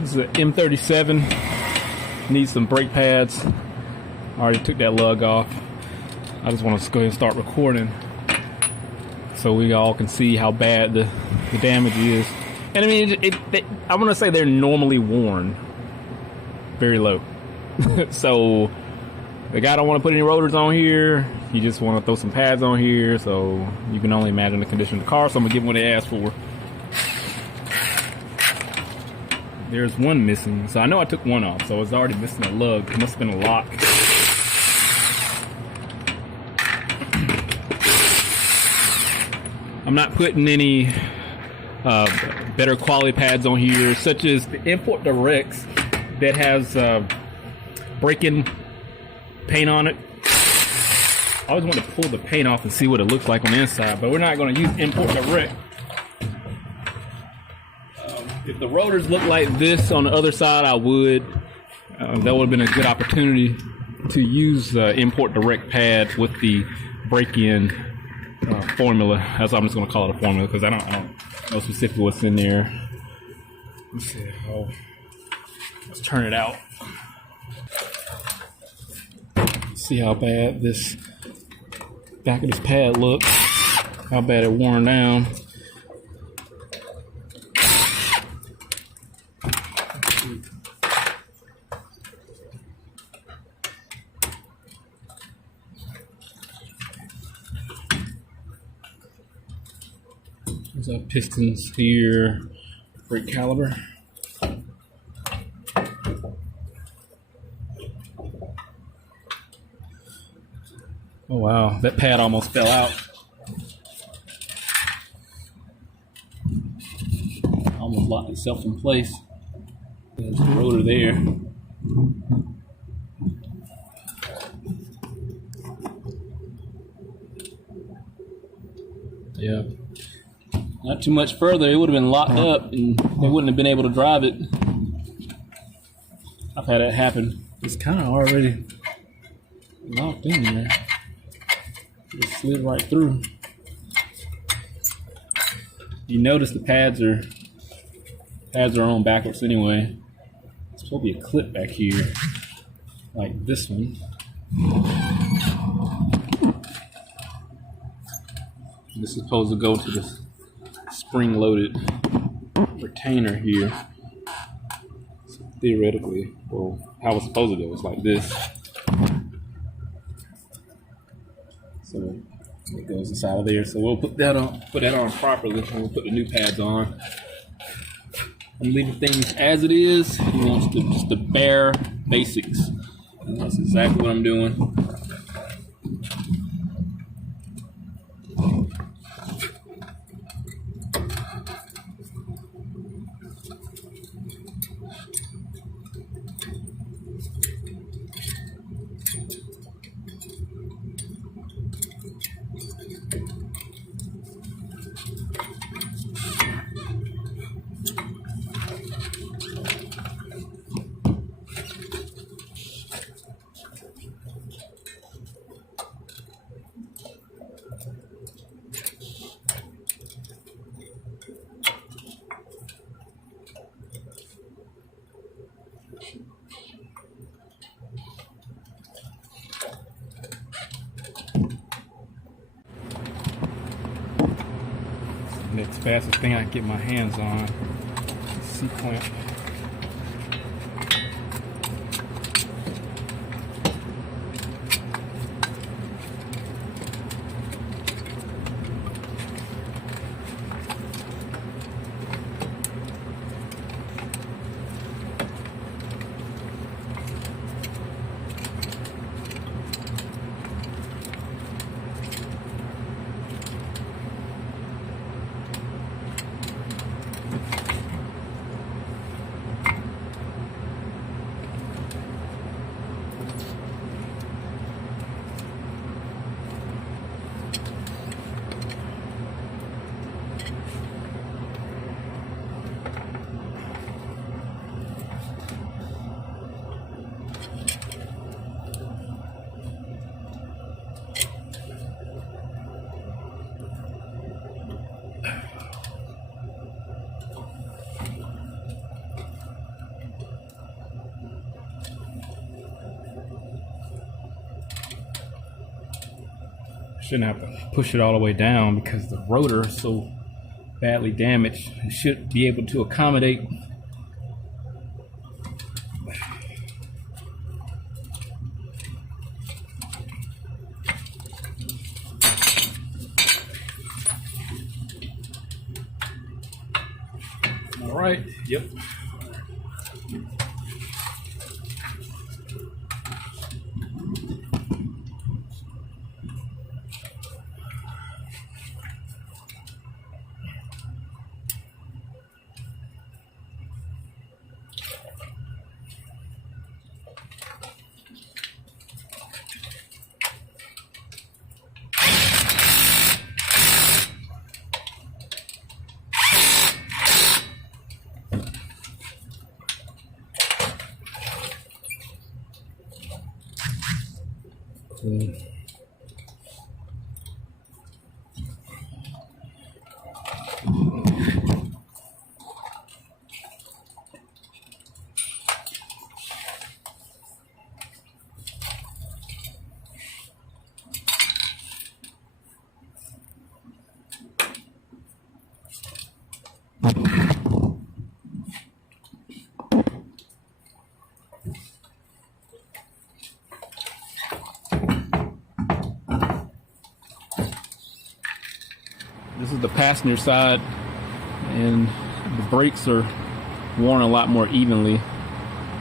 This is an M37. Needs some brake pads. I already took that lug off. I just want to go ahead and start recording so we all can see how bad the damage is. And I mean, I want to say they're normally worn very low. So the guy don't want to put any rotors on here. You just want to throw some pads on here. So you can only imagine the condition of the car. So I'm going to give them what they asked for. There's one missing. So I know I took one off. So it's already missing a lug. It must have been a lock. I'm not putting any better quality pads on here, such as the Import Directs that has break-in paint on it. I always want to pull the paint off and see what it looks like on the inside, but we're not going to use Import Direct. If the rotors look like this on the other side, I would. That would have been a good opportunity to use Import Direct pad with the break-in formula. That's why I'm just going to call it a formula, because I don't know specifically what's in there. Let's see. Let's turn it out. See how bad this back of this pad looks. How bad it worn down. There's our pistons here, brake caliper. Oh wow, that pad almost fell out. Almost locked itself in place. There's the rotor there. Yeah. Not too much further, it would have been locked up and they wouldn't have been able to drive it. I've had it happen. It's kind of already locked in there. It slid right through. You notice the pads are on backwards anyway. There's supposed to be a clip back here, like this one. This is supposed to go to the spring-loaded retainer here. So theoretically, well, how it's supposed to go is like this. So it goes inside of there. So we'll put that on properly, and we'll put the new pads on. I'm leaving things as it is. He wants just the bare basics, and that's exactly what I'm doing. Next fastest thing I can get my hands on, C-clamp. shouldn't have to push it all the way down because the rotor is so badly damaged. It should be able to accommodate. All right, yep. This is the passenger side, and the brakes are worn a lot more evenly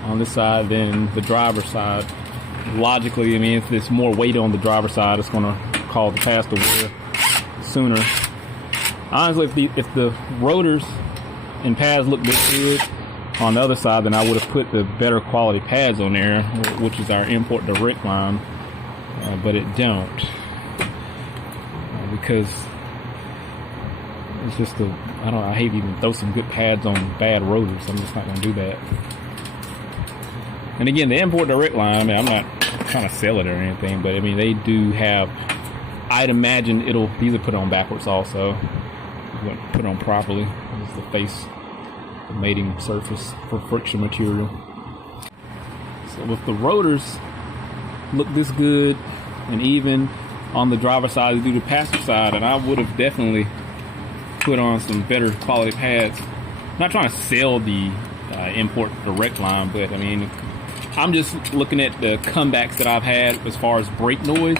on this side than the driver's side. Logically, I mean, if there's more weight on the driver's side, it's going to cause the pads to wear sooner. Honestly, if the rotors and pads look this good on the other side, then I would have put the better quality pads on there, which is our import direct line, but it don't, because it's just I hate to even throw some good pads on bad rotors. I'm just not going to do that. And again, the import direct line, I mean, I'm not trying to sell it or anything, but I mean, they do have, I'd imagine these are put on backwards also. Put on properly. This is the face, the mating surface for friction material. So if the rotors look this good and even on the driver's side to do the passenger side, and I would have definitely put on some better quality pads. I'm not trying to sell the import direct line, but I mean, I'm just looking at the comebacks that I've had as far as brake noise,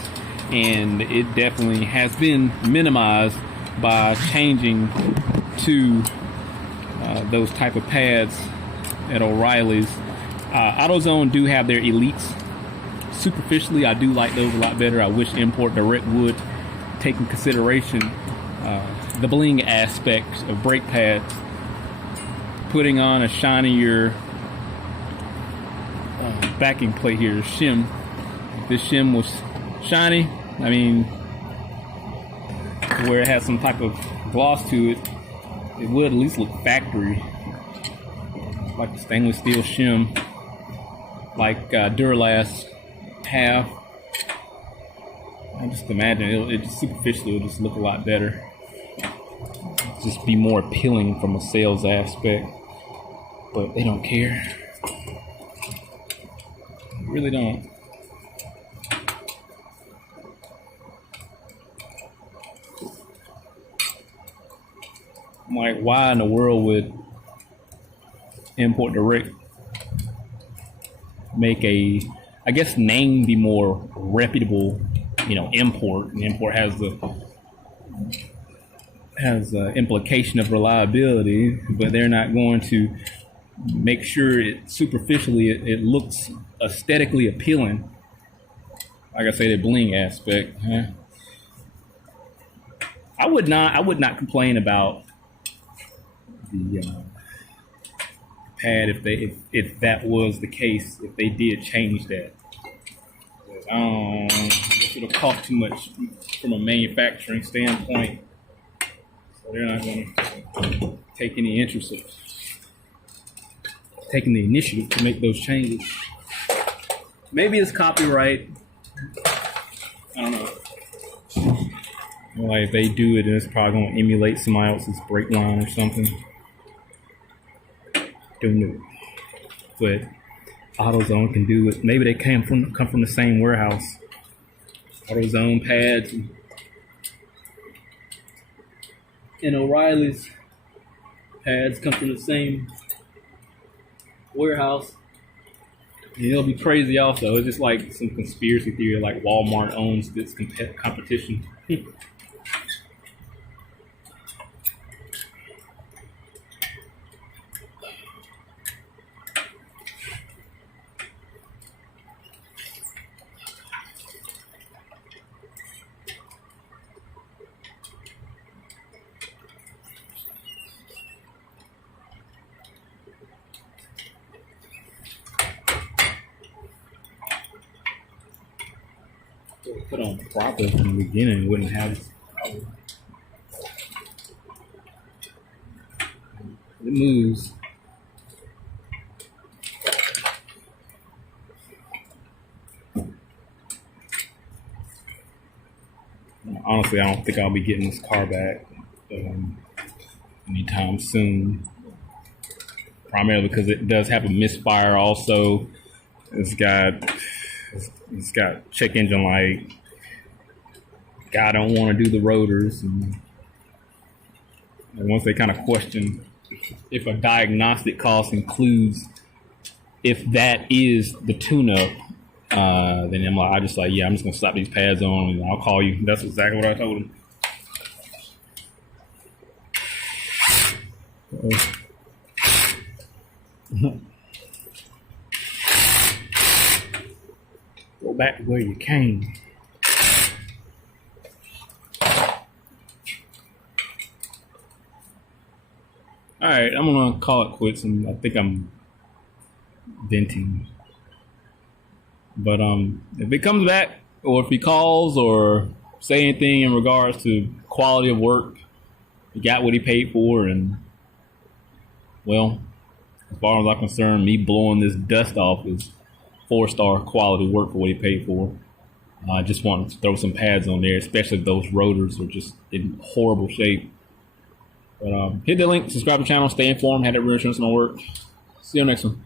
and it definitely has been minimized by changing to those type of pads at O'Reilly's. AutoZone do have their Elites. Superficially, I do like those a lot better. I wish import direct would take in consideration the bling aspect of brake pads. Putting on a shinier backing plate here, shim. If this shim was shiny, I mean, where it has some type of gloss to it, it would at least look factory, like the stainless steel shim, like Duralast have. I just imagine it just superficially will just look a lot better. Just be more appealing from a sales aspect, but they don't care. They really don't. I'm like, why in the world would import direct make a, I guess, name be more reputable? You know, import, and import has the implication of reliability, but they're not going to make sure it superficially it looks aesthetically appealing. Like I say, the bling aspect. I would not complain about the pad if that was the case, if they did change that. It'll cost too much from a manufacturing standpoint, so they're not going to take any interest of taking the initiative to make those changes. Maybe it's copyright. I don't know. Like if they do it, then it's probably going to emulate somebody else's brake line or something. Don't know. But AutoZone can do it. Maybe they come from the same warehouse. AutoZone pads and and O'Reilly's pads come from the same warehouse. And it'll be crazy also. It's just like some conspiracy theory, like Walmart owns this competition. Put on proper from the beginning, wouldn't have this problem. It moves. Honestly, I don't think I'll be getting this car back anytime soon. Primarily because it does have a misfire. Also, it's got check engine light. Guy don't want to do the rotors, and once they kind of question if a diagnostic cost includes if that is the tune-up, then I'm just like, yeah, I'm just gonna slap these pads on and I'll call you. That's exactly what I told him. Go back to where you came. All right, I'm gonna call it quits, and I think I'm venting. But if it comes back, or if he calls or say anything in regards to quality of work, he got what he paid for, and well, as far as I'm concerned, me blowing this dust off is 4-star quality work for what he paid for. I just wanted to throw some pads on there, especially if those rotors are just in horrible shape. But hit the link, subscribe to the channel, stay informed, had that reassurance on my work. See you next one.